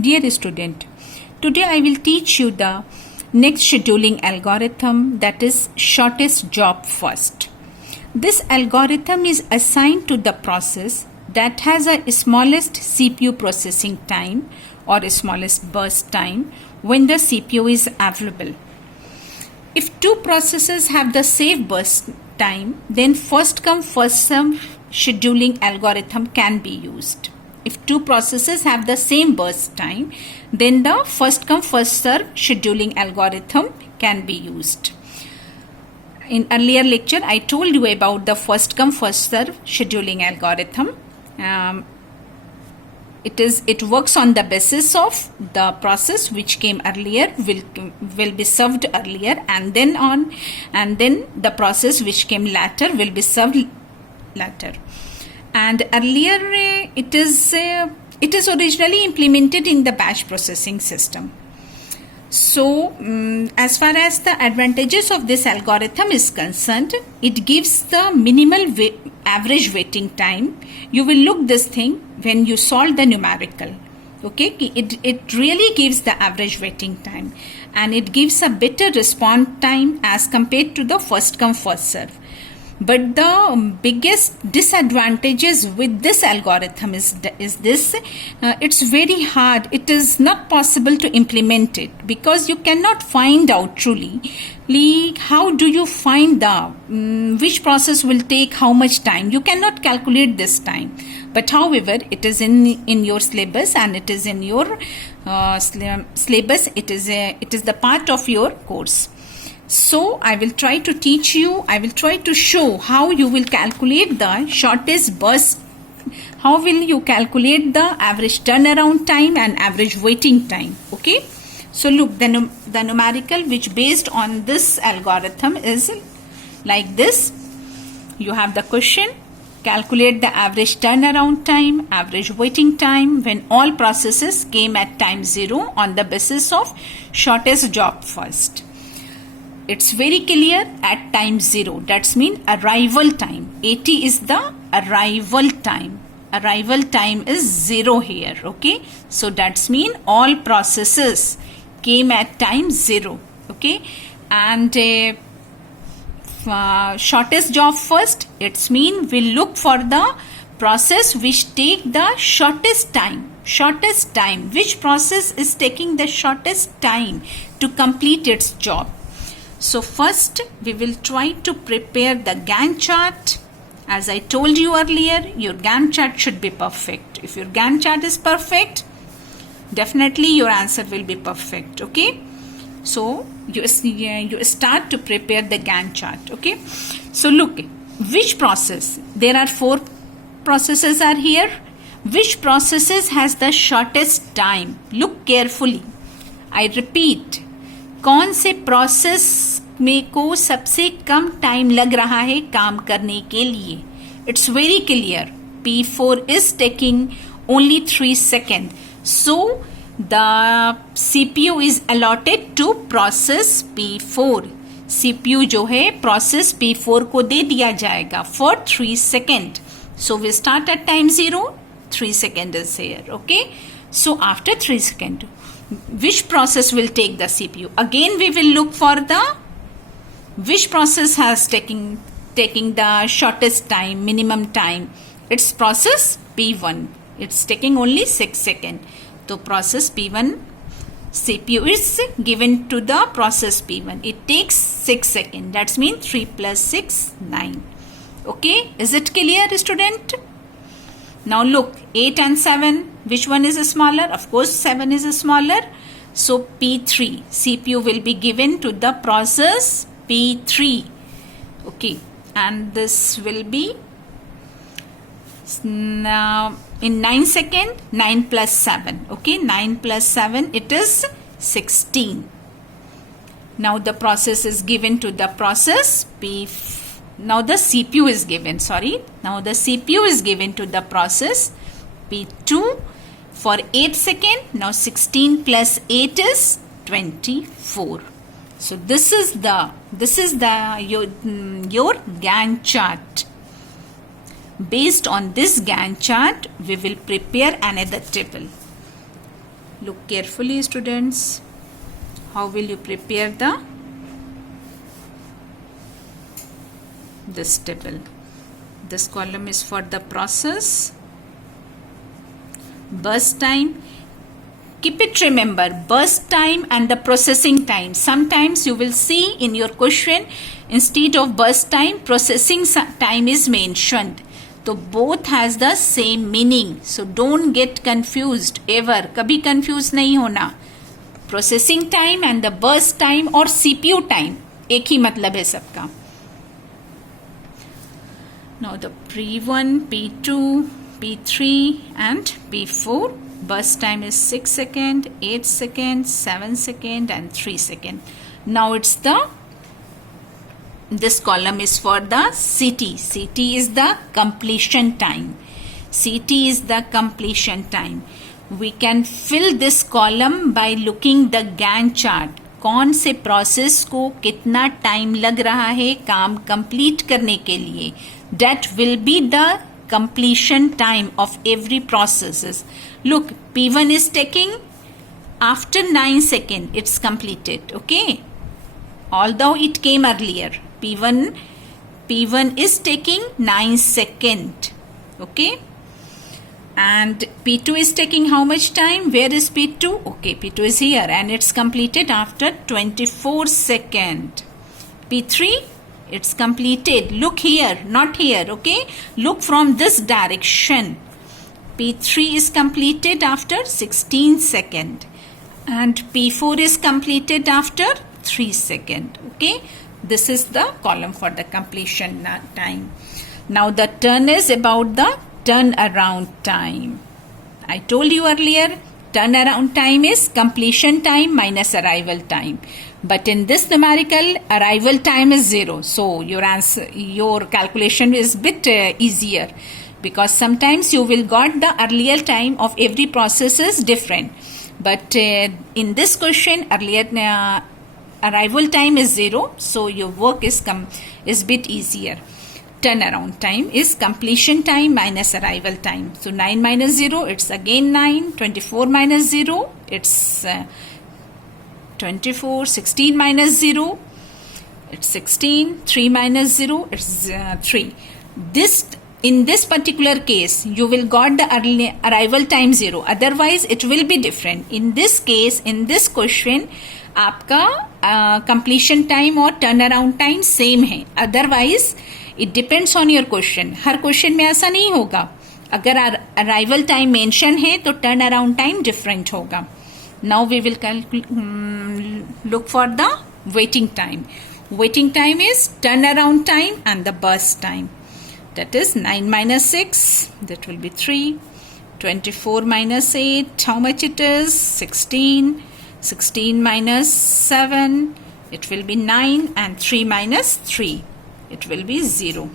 Dear student, today I will teach you the next scheduling algorithm, that is shortest job first. This algorithm is assigned to the process that has a smallest CPU processing time or smallest burst time when the CPU is available. If two processes have the same burst time, then first come first serve scheduling algorithm can be used. If two processes have the same burst time, then the first come first serve scheduling algorithm can be used. In earlier lecture, I told you about the first come first serve scheduling algorithm. It works on the basis of the process which came earlier will be served earlier, and then the process which came later will be served later. And earlier it is originally implemented in the batch processing system. So as far as the advantages of this algorithm is concerned, it gives the minimal average waiting time. You will look this thing when you solve the numerical. Okay, it really gives the average waiting time, and it gives a better response time as compared to the first come first serve. But the biggest disadvantages with this algorithm is this: it's very hard. It is not possible to implement it because you cannot find out truly how do you find the which process will take how much time. You cannot calculate this time. But however, it is in your syllabus, and it is in your syllabus. It is the part of your course. So I will try to teach you, I will try to show how you will calculate the shortest burst, how will you calculate the average turnaround time and average waiting time. Okay, so look, the numerical which based on this algorithm is like this. You have the question: calculate the average turnaround time, average waiting time when all processes came at time 0 on the basis of shortest job first. It's very clear at time 0. That's mean arrival time. 80 is the arrival time. Arrival time is 0 here. Okay. So that's mean all processes came at time 0. Okay. And shortest job first, it's mean we'll look for the process which take the shortest time. Shortest time. Which process is taking the shortest time to complete its job? So first we will try to prepare the Gantt chart. As I told you earlier, your Gantt chart should be perfect. If your Gantt chart is perfect, definitely your answer will be perfect. Okay. So you start to prepare the Gantt chart. Okay. So look, which process? There are 4 processes are here. Which processes has the shortest time? Look carefully. I repeat. कौन से process में को सबसे कम time लग रहा है काम करने के लिए? It's very clear. P4 is taking only 3 seconds. So the CPU is allotted to process P4. CPU जो है process P4 को दे दिया जाएगा for 3 seconds. So we start at time 0. 3 seconds is here. Okay. So after 3 seconds, which process will take the CPU? Again we will look for the which process has taking the shortest time, minimum time. It's process P1. It's taking only 6 seconds. So process P1, CPU is given to the process P1. It takes 6 seconds. That's mean 3 plus 6, 9. Okay, is it clear, student? Now look, 8 and 7, which one is smaller? Of course 7 is smaller. So P3, CPU will be given to the process P3. Okay, and this will be now in 9 seconds, 9 plus 7. Okay, 9 plus 7, it is 16. Now the process is given to the process P4. Now the CPU is given, Now the CPU is given to the process P2 for 8 seconds. Now 16 plus 8 is 24. So this is your Gantt chart. Based on this Gantt chart, we will prepare another table. Look carefully, students. How will you prepare this table? This column is for the process. Burst time. Keep it remember, burst time and the processing time. Sometimes you will see in your question, instead of burst time, processing time is mentioned. So both has the same meaning. So don't get confused ever. कभी confused नहीं होना. Processing time and the burst time or CPU time एक ही मतलब है सबका. Now the P1, P2, P3 and P4. Burst time is 6 seconds, 8 seconds, 7 seconds and 3 seconds. Now this column is for the CT. CT is the completion time. CT is the completion time. We can fill this column by looking the Gantt chart. कौन से process को कितना time लग रहा है काम complete करने के लिए. That will be the completion time of every processes. Look, P1 is taking after 9 seconds it's completed. Okay, although it came earlier, P1 is taking 9 seconds. Okay, and P2 is taking how much time? Where is P2? Okay, P2 is here and it's completed after 24 seconds. P3, it's completed. Look here, not here. Okay, look from this direction. P3 is completed after 16 seconds and P4 is completed after 3 seconds. Okay, this is the column for the completion time. Now the turn is about the turnaround time. I told you earlier, turnaround time is completion time minus arrival time. But in this numerical, arrival time is 0. So your calculation is bit easier, because sometimes you will got the earlier time of every process is different. But in this question, earlier arrival time is 0. So your work is bit easier. Turnaround time is completion time minus arrival time. So 9 minus 0, it's again 9. 24 minus 0, it's 24. 16 minus 0, it's 16. 3 minus 0, it's 3. In this particular case, you will got the early arrival time 0. Otherwise, it will be different. In this case, in this question, आपका completion time और turnaround time same है. Otherwise, it depends on your question. Her question में ऐसा नहीं होगा. अगर arrival time mention है तो turnaround time different होगा. Now we will look for the waiting time. Waiting time is turnaround time and the burst time. That is 9 minus 6, that will be 3. 24 minus 8, how much it is? 16. 16 minus 7, it will be 9, and 3 minus 3, it will be 0.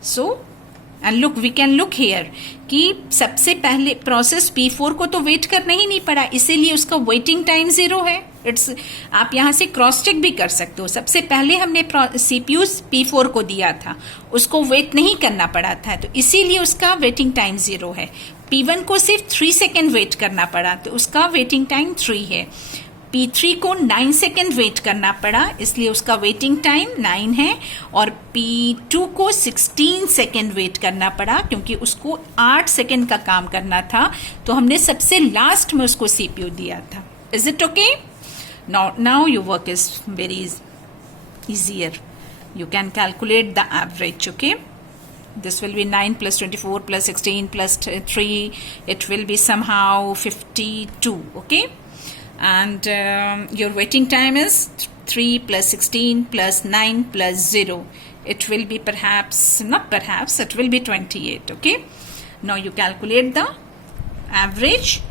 So, and look, we can look here कि सबसे पहले process P4 को तो wait करना ही नहीं पड़ा, इसीलिए उसका वेटिंग टाइम 0 है. आप यहाँ से क्रॉस चेक भी कर सकते हो. सबसे पहले हमने CPU P4 को दिया था, उसको वेट नहीं करना पड़ा था, तो इसीलिए उसका वेटिंग टाइम 0 है. P1 को सिर्फ 3 सेकेंड वेट करना पड़ा, तो उसका वेटिंग टाइम 3 है. P3 को 9 सेकेंड वेट करना पड़ा, इसलिए उसका वेटिंग टाइम 9 है. और P2 को 16 सेकेंड वेट करना पड़ा, क्योंकि उसको 8 सेकेंड का काम करना था, तो हमने सबसे लास्ट में उसको CPU दिया था. Is it okay? Now your work is very easier. You can calculate the average. Okay, this will be 9 plus 24 plus 16 plus 3. It will be somehow 52. Okay, and your waiting time is 3 plus 16 plus 9 plus 0. It will be it will be 28. Okay, now you calculate the average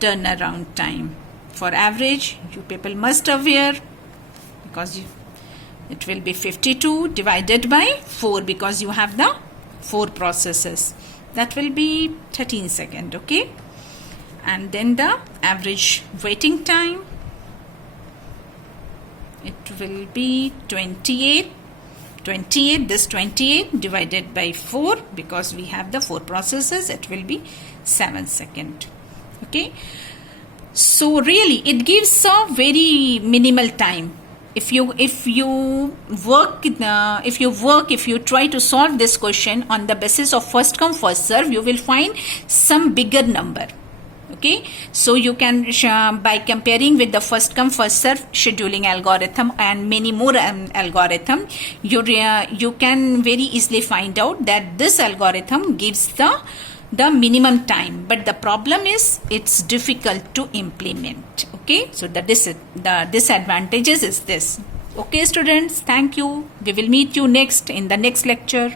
turnaround time. For average, you people must aware, because it will be 52 divided by 4, because you have the 4 processes. That will be 13 seconds. Okay, and then the average waiting time, it will be 28. This 28 divided by 4, because we have the 4 processes, it will be 7 seconds. Okay, So really it gives a very minimal time. If you try to solve this question on the basis of first come first serve, you will find some bigger number. Okay, so you can by comparing with the first come first serve scheduling algorithm and many more algorithm, you can very easily find out that this algorithm gives the minimum time, but the problem is it's difficult to implement. Okay, so the disadvantages is this. Okay students, thank you. We will meet you next in the next lecture.